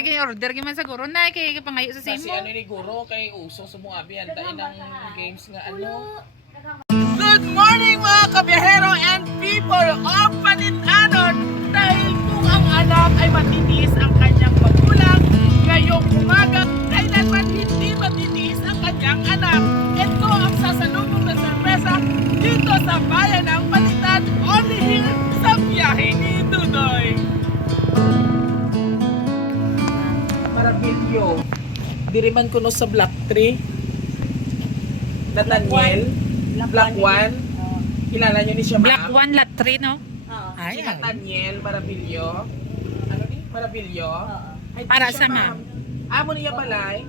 may order man siguro na kay pangayo sa Kasi simo. ano ni Guro kay uso sumuabi antain ng games nga ano. Good morning mga kabiyahero and people of Panitanon! Dahil kung ang anak ay matitiis ang kanyang magulang, ngayong umaga kailanman hindi matitiis ang kanyang anak. Ito ang sasalubong na sorpresa dito sa bayan ng Panitan, only here sa biyahe ni Dudoy. Maravilyo. Diriman ko no sa Block 3. Nathaniel. Block 1. Kilala nyo ni siya, Black ma'am? 1 lot 3 no? Si Nathaniel Maravilyo. Ano ni? Maravilyo? Ay, Para di sa siya, ma'am. Amo niya balay.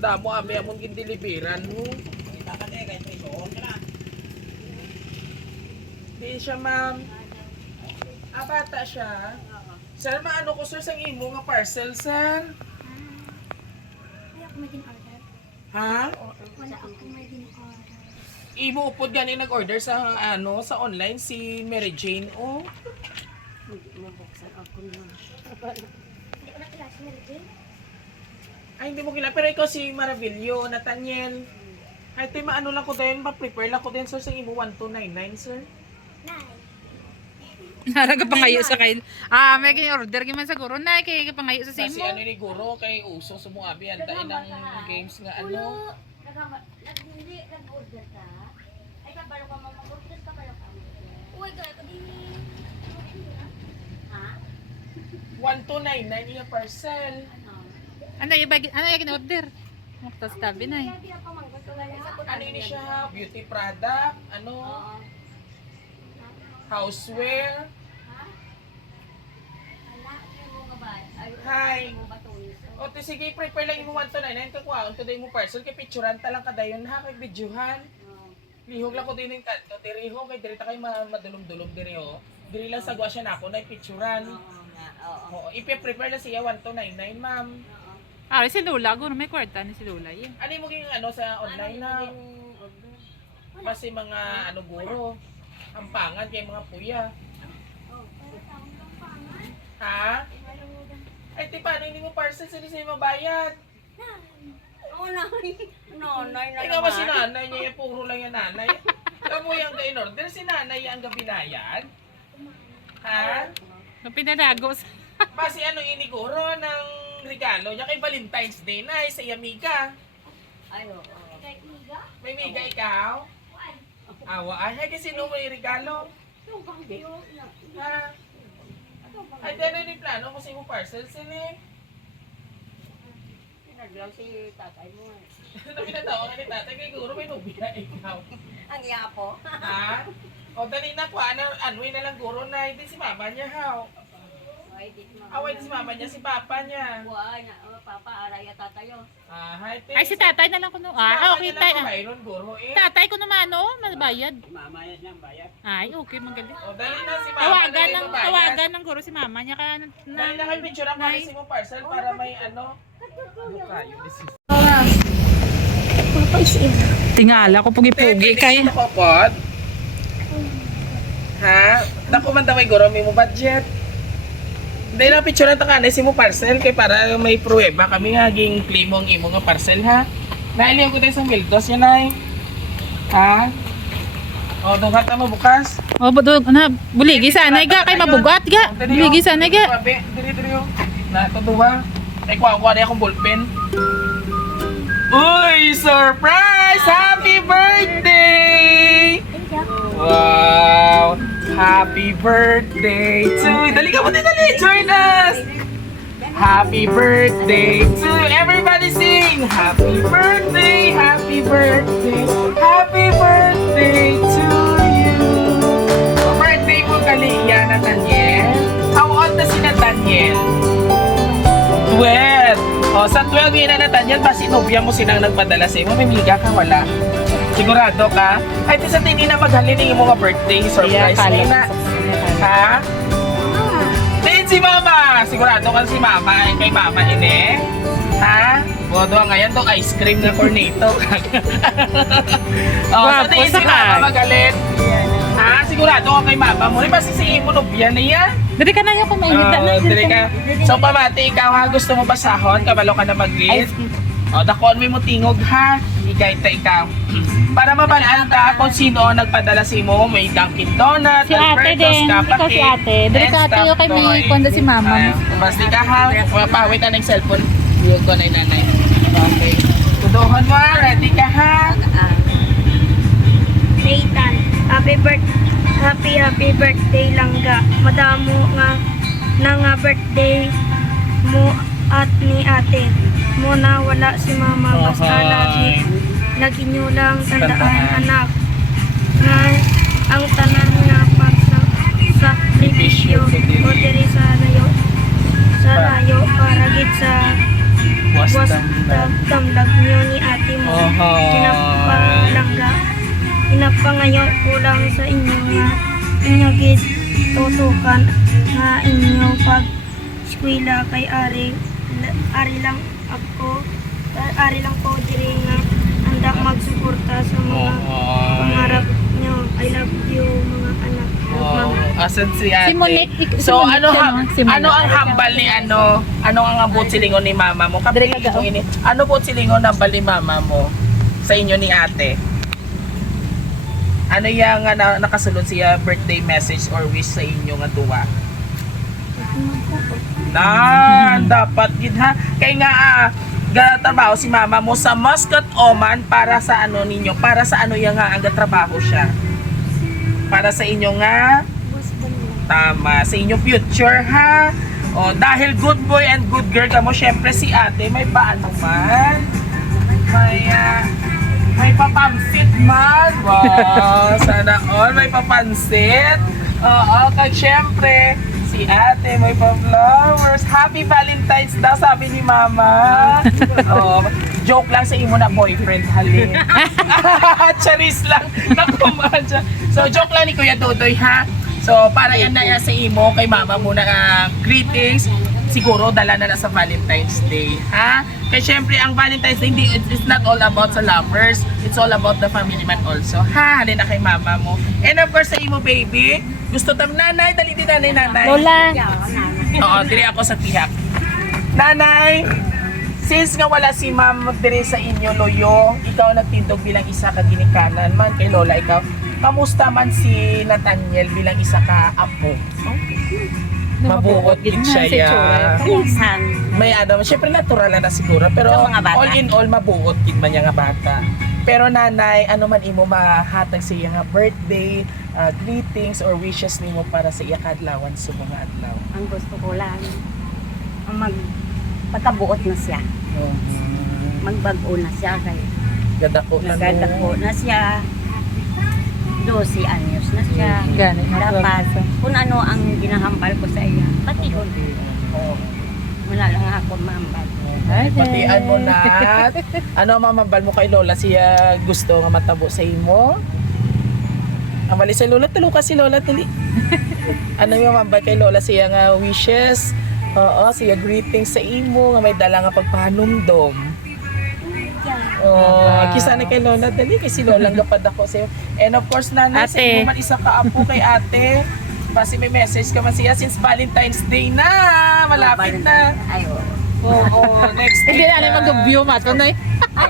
Damo ami amon gindiliberan mo. Di siya, ma'am. Bata siya. Sir, maano ko sir sa imo nga parcel, sir? Wala ako may order. Ha? Wala ako may order. Imo upod gani nag-order sa ano sa online si Mary Jane oh. Hindi mo buksan ako na. Hindi ko na kilala si Mary Jane. Ay hindi mo kilala pero ikaw si Maravillo, Nathaniel. Ay tay maano lang ko din, pa-prepare lang ko din sir sa imo 1299 sir. Nay. Naraga pangayo sa kay. May order man siguro na kay pangayo sa Kasi simo. ano ni Guro kay uso sumuabi antain ng games nga ano. Hindi nag-order ka? Ay kabalo ka mag-order ka balo ka. Uy, gaya ko din. Ha? 1299 yung parcel. Ano yung order? Tapos tabi na eh. Hindi ako mag-order. Ano yun siya? Beauty product, ano? Houseware. Hi. O, sige, prepare lang yung 1299 kakuha. Unto day mo parcel, kay picturean ta lang kadayon ha, kay videohan. Lihog lang ko din yung kanto, diriho, kay dirita kayo madulog-dulog diriho. Diri lang sagwa siya na ako na picturean. Oo, ipe-prepare lang siya 1299, ma'am. Si Lola, guro may kwarta ni si Lola yun. Ano mo yung ano sa online na? Kasi mga ano guro, ampangan kay mga puya. Ha? Ay, ti paano hindi mo parcel sila sa'yo mabayad? Nanay na Ikaw ba si nanay niya, yung puro lang yung nanay? Ikaw mo yung in-order, si nanay ang gabinayan? Ha? Pinadagos. Basi ano iniguro ng regalo niya kay Valentine's Day na, sa Yamiga. May miga ikaw? Awa, ay kasi no may regalo. Ha? Ay, dito yung plano kasi mo parcel sila. Pinaglaw si tatay mo eh. Pinatawa ka ni tatay, kay Guro may nubya ikaw. Ang yapo. Ha? O dali na po, anoy na lang Guro na, hindi si mama niya ha. Ay, di mo. Away si mama niya, si papa niya. Buhay na, papa, araya tatayo. Hi, te. Ay si tatay na lang kuno. Okay tay. Mayroon Guro eh. Tatay ko naman mabayad. Mamayad niya, bayad. Ay, okay magaling. O dali na si mama Tawagan ng guro si mama niya ka Dali na kayo picture ang Nay. policy mo parcel para may ano. Kayo, this is. Tingala ko pugi-pugi kay. Nakopod? Ha? Naku man daw may Guro, may mo budget. Dahil na picture na takanay si mo parcel kay para may pruweba kami nga ging claim mo ang imo nga parcel ha. Nailiyan ko tayo sa Mildos yan ay. Ha? O, duhat na mo bukas. Oh, budog na buligi sanay ga kay mabugat ga. Buligi sanay ga. Diri diri yo. Na to duha. Ay kuha na akong ballpen. Uy, surprise! Happy birthday! Wow! Happy birthday to... Dali ka mo din, dali! Join us! Happy birthday to... Everybody sing! Happy birthday! Happy birthday! Happy birthday to you! Birthday mo kaliya, Nathaniel. How old na si Nathaniel? 12! O, sa 12 yun na Nathaniel, pa sinubya mo sinang nagpadala sa iyo. Mamimiga ka, wala. Sigurado ka? Ay, di sa tini na maghalin yung mga birthday surprise na. Ha? Din si Mama! Sigurado ka si Mama, kay Mama ini. Ha? Bodo ngayon tong ice cream na corneto. O, sa tingin si Mama magalit. Ha? Ha? Sigurado ka kay mama mo. Diba si mo nobya niya? Dali ka na yung kumainit na. Dili ka. So, pamati, ikaw ha, gusto mo basahon? Kabalo ka na mag-read? O, dakon mo tingog ha. Igay ta ikaw. Para mabalaan ka kung sino ang nagpadala si mo. May Dunkin Donuts, Si ate din. Ikaw si ate. Dali sa ate yung kay may konda si mama mo. Basta ka ha. Pawit na ng cellphone. Biyog ko na yung nanay. Okay. Tuduhon mo ha. Ready ka ha? Nathan, happy birthday langga. Madamo nga birthday mo at ni ate. Mo na wala si mama basta lagi nyo lang tandaan anak. Nga ang tanan nga pagsakripisyo o diri sa rayo para gid sa was damdag nyo ni ate mo. Inapangayo kulang sa inyo nga inyo gid tutukan nga inyo pag eskwela kay ari lang ko diri nga handa magsuporta sa mga pangarap nyo. I love you mga anak. Asan si ate? Si Monique. So si Monique ano siya, no? Si ano Monique. ang hambal ni ano ang abot silingon ni mama mo? Kapag ano po silingon ang hambal ni mama mo sa inyo ni ate? Ano yung nakasulod siya birthday message or wish sa inyo nga duwa? Dapat gid ha. Kay nga trabaho si mama mo sa Muscat Oman para sa ano ninyo? Para sa ano yung nga ang trabaho siya? Para sa inyo nga tama, sa inyo future ha. O dahil good boy and good girl ka mo, syempre si ate may paano man. May papamsit man. Wow, sana all may papansit. Oo, kag syempre si ate may pa-flowers. Happy Valentine's daw sabi ni mama. Oh, joke lang sa imo na boyfriend halin. Charis lang. Nakumadya. So joke lang ni Kuya Dodoy ha. So para yan na yan sa imo kay mama mo na greetings. Siguro dala na sa Valentine's Day, ha? Kaya syempre ang Valentine's Day, it's not all about sa lovers. It's all about the family man also, ha? Halin na kay mama mo. And of course sa imo baby, gusto tam nanay, dali din nanay. Lola. Oo, diri ako sa tihak. Nanay, since nga wala si ma'am diri sa inyo loyo, ikaw nagtindog bilang isa ka ginikanan man kay Lola ikaw. Kamusta man si Nathaniel bilang isa ka apo? Mabuot gid siya ya. Minsan, May ano, syempre natural na siguro, pero Sa mga bata. all in all mabuot gid man nga bata. Pero nanay, ano man imo mahatag sa iya nga birthday, greetings or wishes nimo para sa iya kadlawan sa mga adlaw? ang gusto ko lang, ang pagkabuot na siya. Magbago na siya kay Gadako na nagdako na siya. 12 anyos na siya. Ganit. Dapat kung ano ang ginahambal ko sa iya, pati ko. Wala lang ako mahambal. Ay, Patian mo na. Ano mamambal mo kay Lola siya gusto nga matabo sa imo? Ang bali sa Lola, talo ka si Lola tali. Ano yung mamambal kay Lola siya nga wishes? Oo, siya greetings sa imo nga may dala nga pagpahanumdom. Oh, kisa na kay Lola dali kay si Lola gapad ako sa iyo. And of course nanay sa Ate. imo man isa ka apo kay ate. Basi may message ka man siya since Valentine's Day na. Malapit na. Ay, oo. Oo, next Hindi week na alam mag-view mato na. Ay,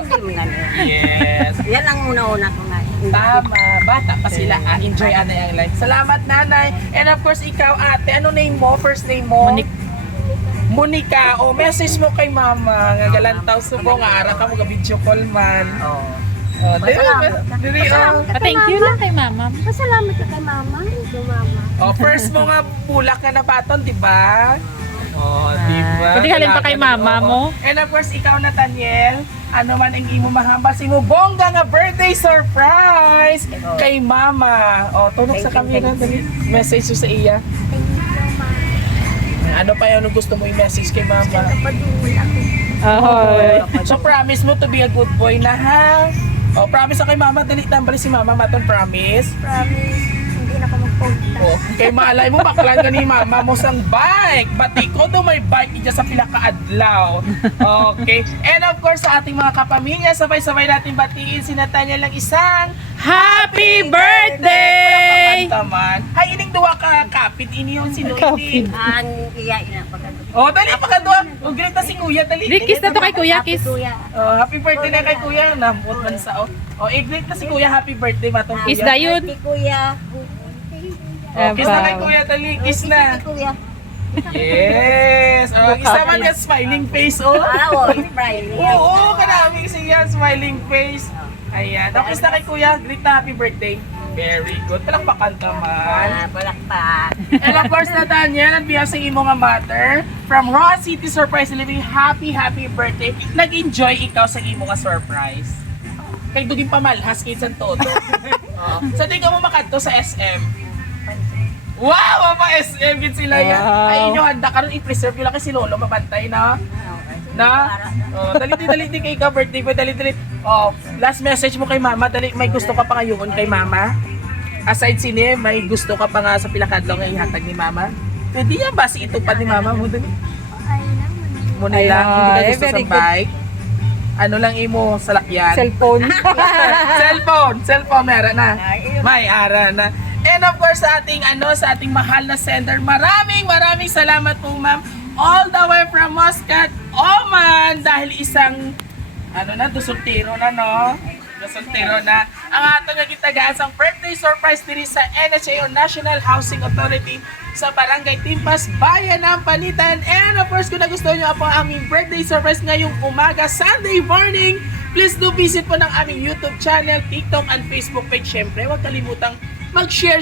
hindi mo nga. Yes. Yan ang una-una ko nga. Tama, bata pa sila. Enjoy anay ang life. Salamat nanay. And of course ikaw ate, ano name mo? First name mo? Monique. Monica. O message mo kay mama nga galantaw subo nga ara ka mo ga video call man. Oo. Oh, diri oh. Thank you lang kay mama. Pasalamat ka kay mama. Ito mama. Oh, first mo nga bulak na nabaton, di ba? Oh, di ba? Pwede halin pa kay mama mo. And of course, ikaw Nathaniel, ano man ang imo mahambal sa imo bongga nga birthday surprise kay mama. Oh, tunog sa camera dali. Message mo sa iya. Thank you mama. Ano pa yung gusto mo i-message kay mama? Kapadul ako. Ahoy. So promise mo to be a good boy na ha? Oh, promise ako kay mama, dali tambali si mama maton, promise. Promise, hindi na ako Oh, kay maalay mo baklan ka ni mama mo sang bike. Bati ko do may bike iya sa pila ka adlaw. Okay. And of course sa ating mga kapamilya, sabay-sabay natin batiin si Natanya lang isang Happy birthday! taman. Hay ining duwa ka kapit ini yung sinulit. Ang iya ina pagkado. Oh, dali pagkaduwa. Oh, grita si Kuya dali. Di, kiss na to kay Kuya, kiss. Kuya. Oh, happy birthday na kay Kuya. Nambot man sa oh. I-greet na si Kuya, happy birthday matong Kiss Kuya. na yun. Birthday, Kuya. Oh, kiss na kay Kuya dali, kiss na. Kuya. Yes! Oh, isa man ka smiling face, oh. Oo, Friday. Oo, karami siya, smiling face. Ayan. Kiss na kay Kuya, greet na happy birthday. Very good. Palakpakan naman. Palakpak. And of course, Natanya, nagbiya sa imo nga mother from Raw City Surprise Living. Happy birthday. Nag-enjoy ikaw sa imo nga surprise. Kay duging pamalhas kay sa todo. Oh. Sa di ka mo makadto sa SM. Wow, mama SM gid sila yan. Wow. Ay inyo handa karon i-preserve yun lang kay si Lolo mabantay na. Na? Oh, dali kay ka birthday ko, dali. Oh, last message mo kay mama, dali may gusto ka pa ngayon kay mama. Aside sini, may gusto ka pa nga sa pilakadlaw nga ihatag ni mama. Pwede yan ba si ito pa ni mama mo dali? Muna Ay, lang, hindi ka ay, gusto sa very good. bike. Ano lang imo sa lakyan? Cellphone. Cellphone meron na. May ara na. And of course sa ating sa ating mahal na sender, maraming salamat po ma'am. All the way from Muscat, Oman, dahil isang dusultiro na no. Dusultiro na. Ang atong nga gitagaan sang birthday surprise diri sa NHA o National Housing Authority sa Barangay Timpas, Bayan ng Panitan. And of course, kung nagustuhan nyo po ang aming birthday surprise ngayong umaga, Sunday morning, please do visit po ng aming YouTube channel, TikTok, and Facebook page. Siyempre, huwag kalimutang mag-share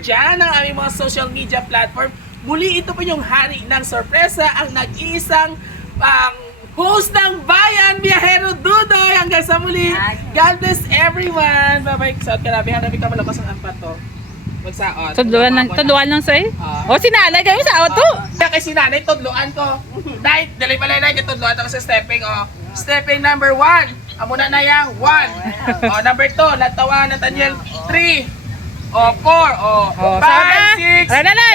dyan ng aming mga social media platform. Muli ito po yung hari ng sorpresa, ang nag-iisang host ng Bayan, Biyahero Dudoy. Hanggang sa muli, God bless everyone. Bye-bye. Saot ka nabi, hanapin ka malabas ang ampat to. Magsaot. Tudluan lang sa'yo. O, si nanay kayo sa auto. Kaya kay si nanay, tudluan ko. Dahil, dali pala na yung tudluan ako sa stepping. Stepping number 1. Amuna na yang 1. Number 2, natawa Nathaniel 3. 4. 5, 6. Tara na,